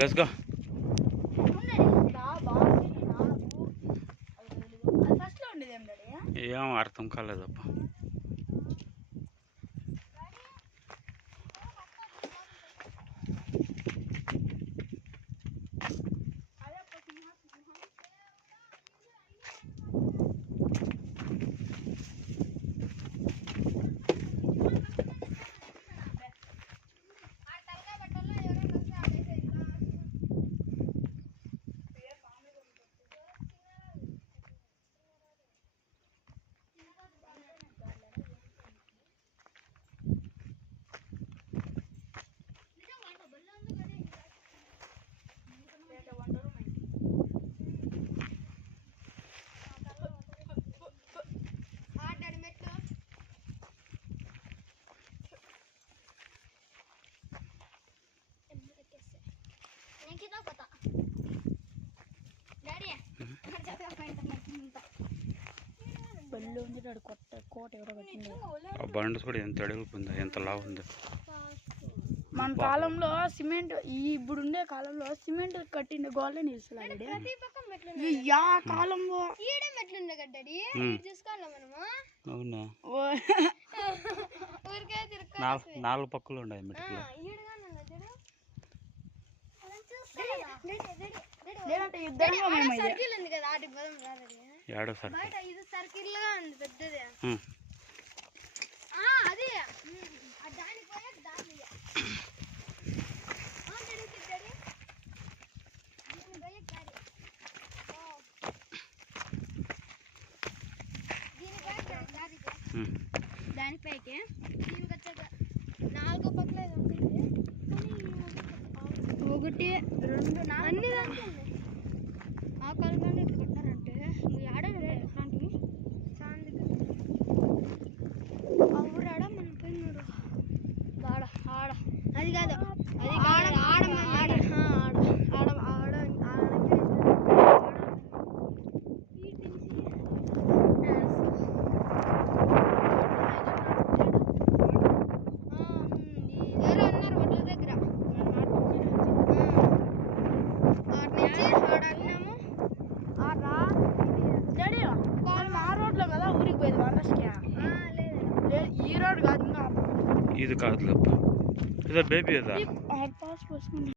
Let's go. ఏం అర్థం కాలేదప్ప. బండి కూడా ఎంత అడుగుతుందో, ఎంత లావు ఉందో. మన కాలంలో సిమెంట్, ఇప్పుడుండే కాలంలో సిమెంట్ కట్టిన గోళ్ళే నిలుస్తున్నాడు. కాలంలో అవునా, 4 పక్కలు ఉన్నాయి మెట్లు. ఏడో సర్కిల్ గా ఉంది పెద్దది. అదే దానిపైకి దీనికి వచ్చాక 4 పక్కల 1 2 అన్ని ఆ కాలంలో ఇట్లా కట్టారంటే ఆడలే ఇట్లాంటివి ఊరు ఆడ మనం పోయినాడు ఆడ ఆడ అది కాదు, అది ఆడ ఆడ ఆడ ఆడ ఆడ ఇది కాదు, ఇదో బేబీ.